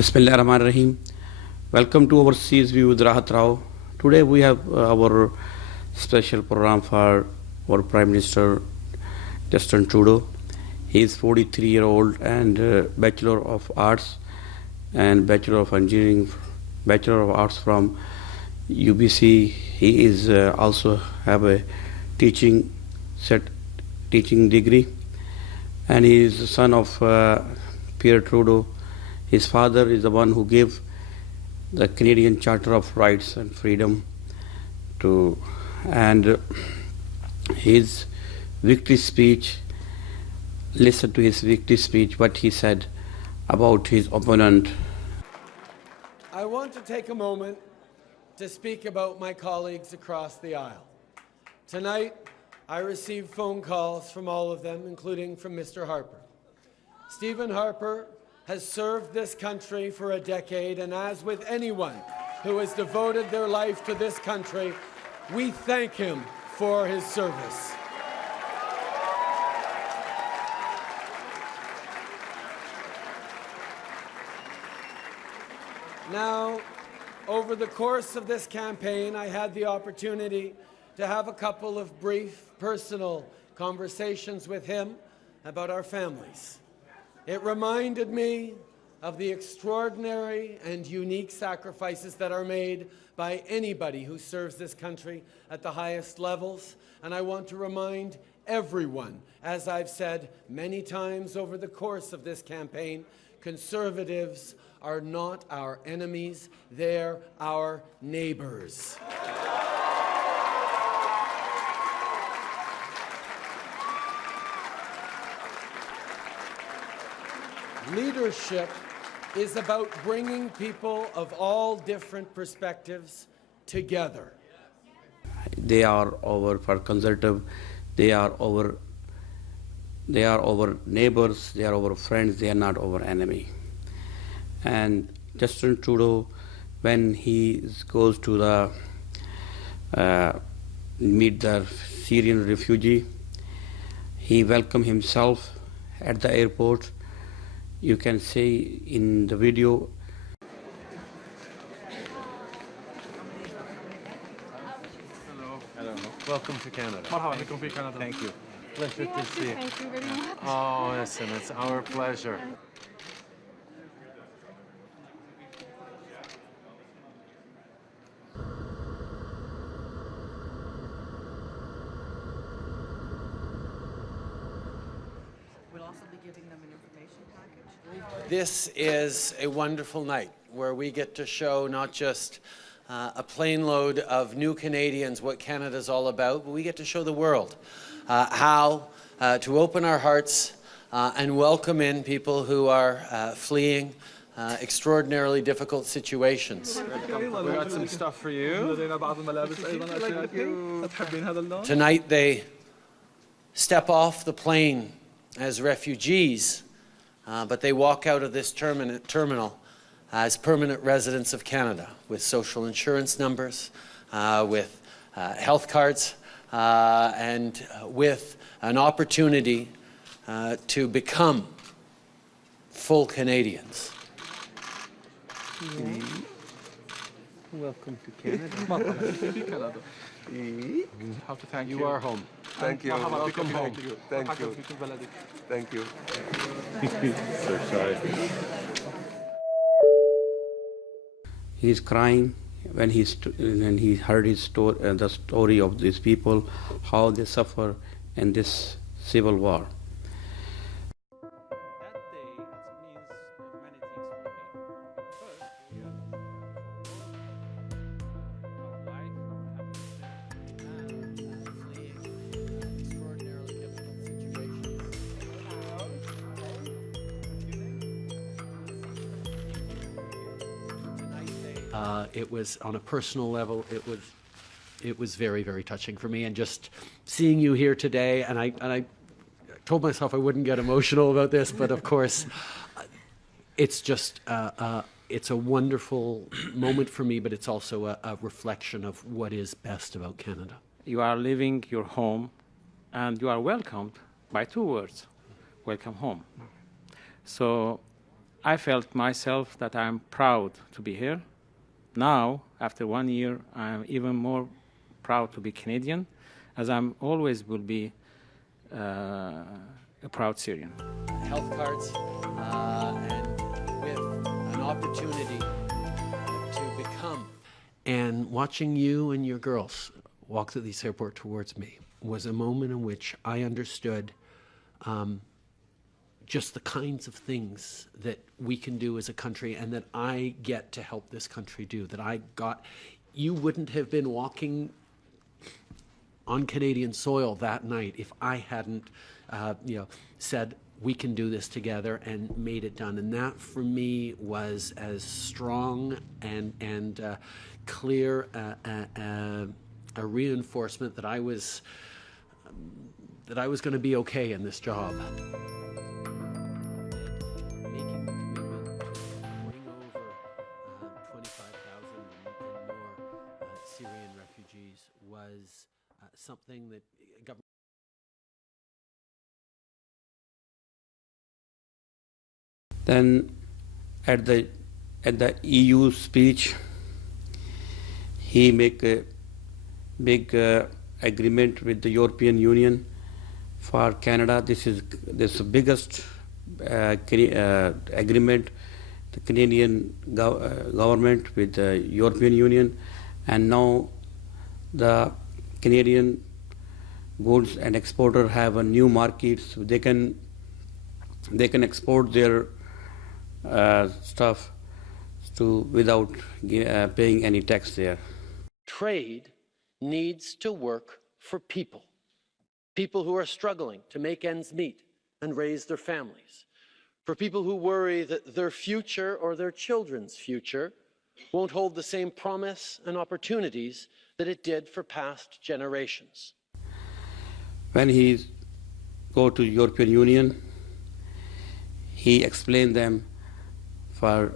Bismillahirrahmanirrahim. Welcome to Overseas View with Saad Rao. Today we have our special program for our Prime Minister Justin Trudeau. He is 43-year-old and Bachelor of Arts and Bachelor of Engineering, Bachelor of Arts from UBC. He is also have a teaching degree, and he is the son of Pierre Trudeau. His father is the one who gave the Canadian Charter of Rights and Freedom to, and his victory speech, listen to his victory speech, what he said about his opponent. I want to take a moment to speak about my colleagues across the aisle. Tonight, I received phone calls from all of them, including from Mr. Harper. Stephen Harper has served this country for a decade, and as with anyone who has devoted their life to this country, we thank him for his service. Now, over the course of this campaign, I had the opportunity to have a couple of brief personal conversations with him about our families. It reminded me of the extraordinary and unique sacrifices that are made by anybody who serves this country at the highest levels. And I want to remind everyone, as I've said many times over the course of this campaign, Conservatives are not our enemies, they're our neighbors. Leadership is about bringing people of all different perspectives together. They are our for conservative, they are our neighbors, they are our friends, they are not our enemy. And Justin Trudeau, when he goes to the meet the Syrian refugee, he welcomed himself at the airport. You can see in the video. Hello. Welcome to Canada. Thank you. Pleasure to see you. Thank you very much. Oh, listen, it's our pleasure. We'll also be giving them an information package. This is a wonderful night where we get to show not just a plane load of new Canadians what Canada's all about, but we get to show the world how to open our hearts and welcome in people who are fleeing extraordinarily difficult situations. We got some stuff for you. Tonight they step off the plane as refugees, but they walk out of this terminal as permanent residents of Canada with social insurance numbers, with health cards, and with an opportunity to become full Canadians. Welcome to Canada. How to thank You are home. Thank you. Welcome home. Thank you. Thank you. So sorry. He is crying when he heard his the story of these people, how they suffer in this civil war. It was on a personal level. It was very, very touching for me, and just seeing you here today. And I told myself I wouldn't get emotional about this, but of course, it's just it's a wonderful moment for me. But it's also a reflection of what is best about Canada. You are leaving your home, and you are welcomed by two words: welcome home. So I felt myself that I'm proud to be here. Now, after 1 year, I'm even more proud to be Canadian, as I'm always will be a proud Syrian. Health cards and with an opportunity to become. And watching you and your girls walk through this airport towards me was a moment in which I understood just the kinds of things that we can do as a country and that I get to help this country do, that I got. You wouldn't have been walking on Canadian soil that night if I hadn't said we can do this together and made it done. And that for me was as strong and clear a reinforcement that I was going to be okay in this job. Making the commitment to bring over 25,000 and more Syrian refugees was something that government. Then at the EU speech, he make a big agreement with the European Union for Canada. This is the biggest agreement the Canadian government with the European Union, and now the Canadian goods and exporter have a new market, so they can export their stuff to without paying any tax there. Trade needs to work for people who are struggling to make ends meet and raise their families, for people who worry that their future or their children's future won't hold the same promise and opportunities that it did for past generations. When he go to European Union, he explained them for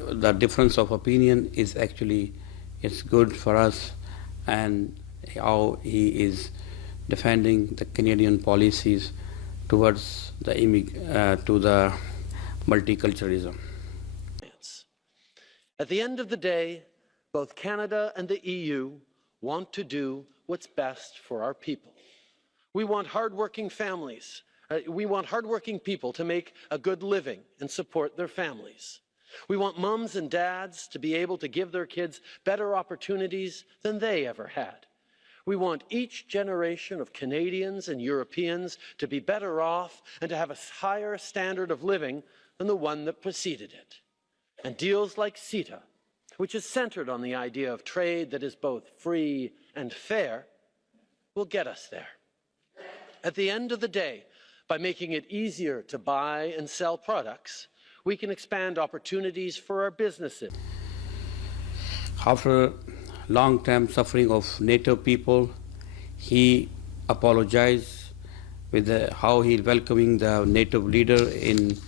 the difference of opinion is actually it's good for us, and how he is defending the Canadian policies towards the to the multiculturalism. At the end of the day, both Canada and the EU want to do what's best for our people. We want hardworking families. We want hardworking people to make a good living and support their families. We want mums and dads to be able to give their kids better opportunities than they ever had. We want each generation of Canadians and Europeans to be better off and to have a higher standard of living than the one that preceded it. And deals like CETA, which is centered on the idea of trade that is both free and fair, will get us there. At the end of the day, by making it easier to buy and sell products, we can expand opportunities for our businesses. After long-term suffering of Native people, he apologized with how he's welcoming the Native leader in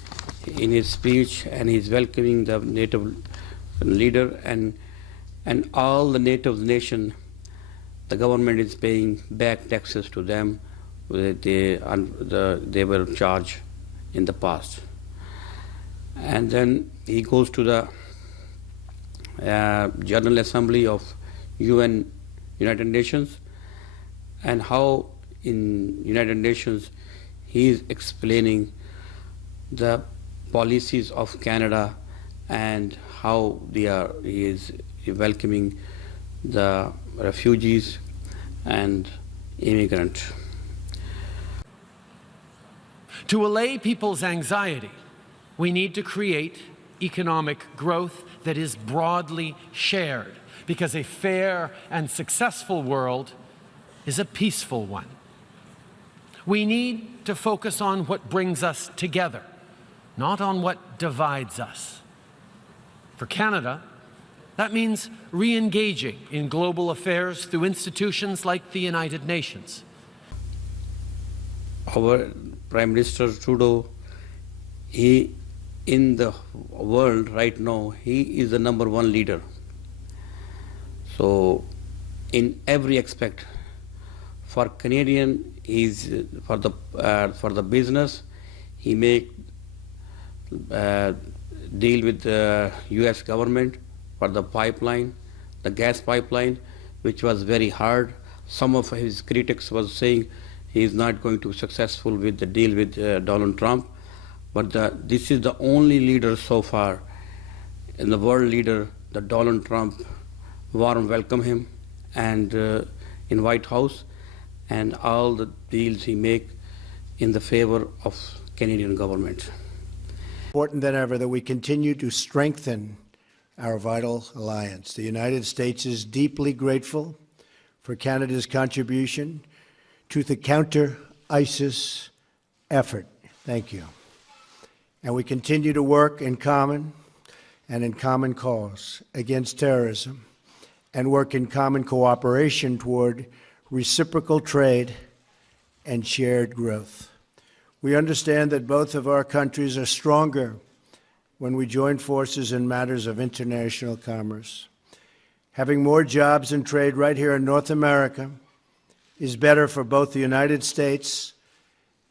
his speech, and he's welcoming the Native leader and all the Native nation. The government is paying back taxes to them that they were charged in the past. And then he goes to the General Assembly of United Nations, and how in United Nations he is explaining the policies of Canada and how he is welcoming the refugees and immigrants. To allay people's anxiety, we need to create economic growth that is broadly shared, because a fair and successful world is a peaceful one. We need to focus on what brings us together, not on what divides us. For Canada, that means re-engaging in global affairs through institutions like the United Nations. Our Prime Minister Trudeau, in the world right now, he is the #1 leader. So in every aspect, for Canadian, for the business, he make deal with the U.S. government for the pipeline, the gas pipeline, which was very hard. Some of his critics was saying he is not going to be successful with the deal with Donald Trump, but this is the only leader so far in the world leader that Donald Trump warm welcome him and in White House, and all the deals he make in the favor of Canadian government. Important than ever that we continue to strengthen our vital alliance. The United States is deeply grateful for Canada's contribution to the counter-ISIS effort. Thank you. And we continue to work in common and in common cause against terrorism and work in common cooperation toward reciprocal trade and shared growth. We understand that both of our countries are stronger when we join forces in matters of international commerce. Having more jobs and trade right here in North America is better for both the United States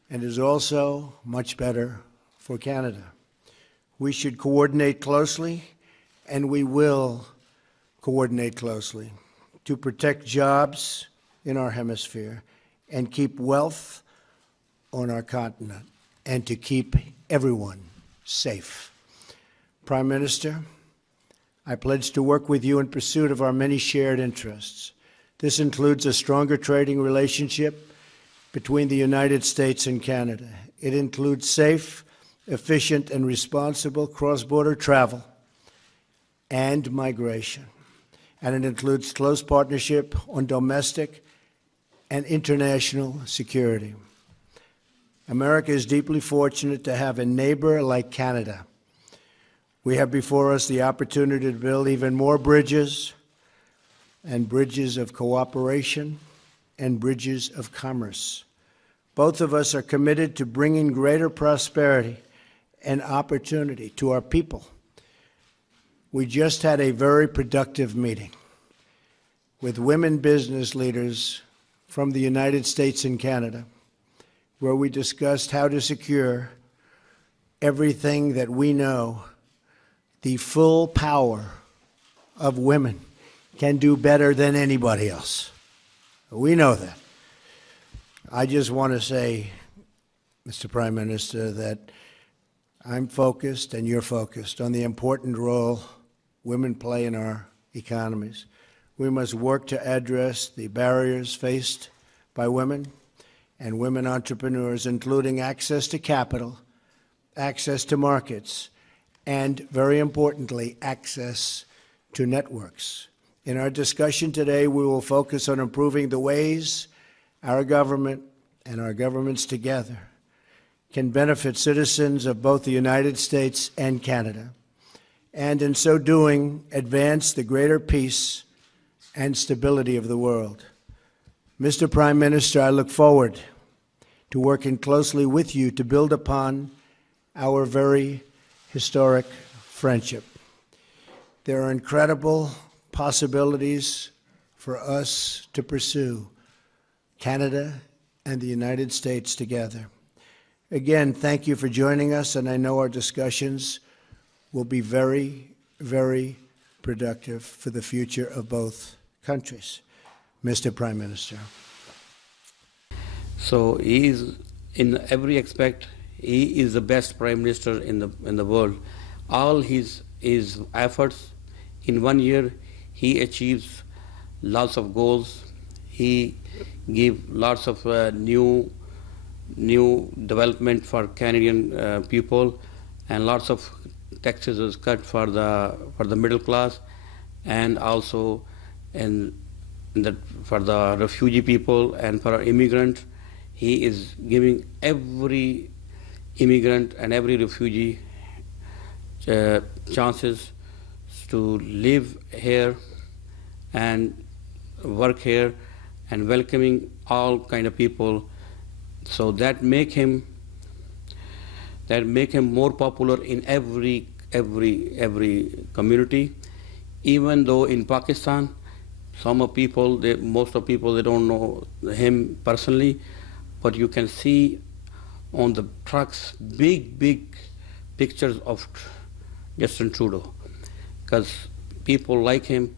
and is also much better for Canada. We should coordinate closely, and we will coordinate closely to protect jobs in our hemisphere and keep wealth on our continent and to keep everyone safe. Prime Minister, I pledge to work with you in pursuit of our many shared interests. This includes a stronger trading relationship between the United States and Canada. It includes safe, efficient, and responsible cross-border travel and migration. And it includes close partnership on domestic and international security. America is deeply fortunate to have a neighbor like Canada. We have before us the opportunity to build even more bridges and bridges of cooperation and bridges of commerce. Both of us are committed to bringing greater prosperity and opportunity to our people. We just had a very productive meeting with women business leaders from the United States and Canada, where we discussed how to secure everything that we know the full power of women can do better than anybody else. We know that. I just want to say, Mr. Prime Minister, that I'm focused and you're focused on the important role women play in our economies. We must work to address the barriers faced by women and women entrepreneurs, including access to capital, access to markets, and very importantly, access to networks. In our discussion today, we will focus on improving the ways our government and our governments together can benefit citizens of both the United States and Canada, and in so doing, advance the greater peace and stability of the world. Mr. Prime Minister, I look forward to working closely with you to build upon our very historic friendship. There are incredible possibilities for us to pursue Canada and the United States together. Again, thank you for joining us, and I know our discussions will be very, very productive for the future of both countries. Mr. Prime Minister. So he is, in every aspect, he is the best Prime Minister in the world. All his efforts, in 1 year, he achieves lots of goals. He gives lots of new development for Canadian people, and lots of taxes was cut for the middle class, and also for the refugee people and for our immigrants. He is giving every immigrant and every refugee chances to live here and work here, and welcoming all kind of people. So that make him more popular in every community. Even though in Pakistan, most of people, they don't know him personally, but you can see on the trucks big pictures of Justin Trudeau, because people like him,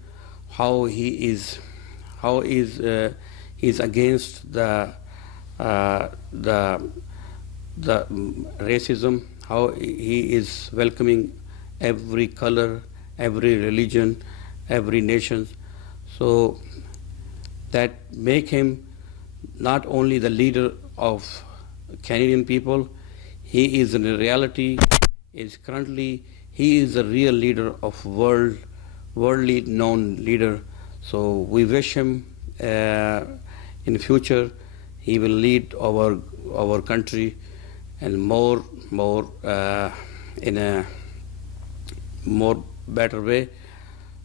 how he's against the racism, how he is welcoming every color, every religion, every nation. So that make him not only the leader of Canadian people, he is in reality, he is a real leader of worldly known leader. So we wish him in the future he will lead our country and more in a more better way.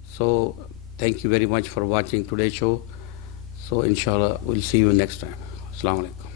So thank you very much for watching today's show. So inshallah we'll see you next time. Assalamu alaikum.